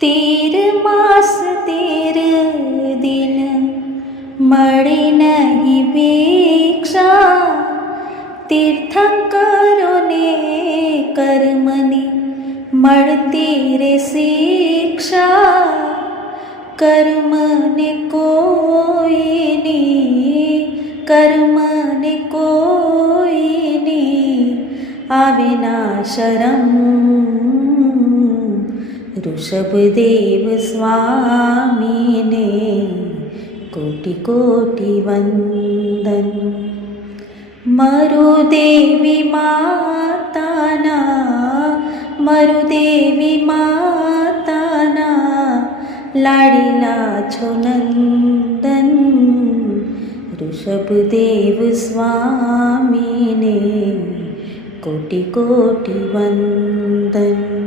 તેર માસ 13 દિન મળે નહીં ભિક્ષા, તીર્થંકરોને કર્મની મળતી રે શિક્ષા. કર્મને કોઈની આવે ના શરમ. ઋષભદેવ સ્વામીને કોટી કોટી વંદન. મરુદેવી માતાના લાડીલા છો નંદન. ઋષભદેવ સ્વામીને કોટી કોટી વંદન.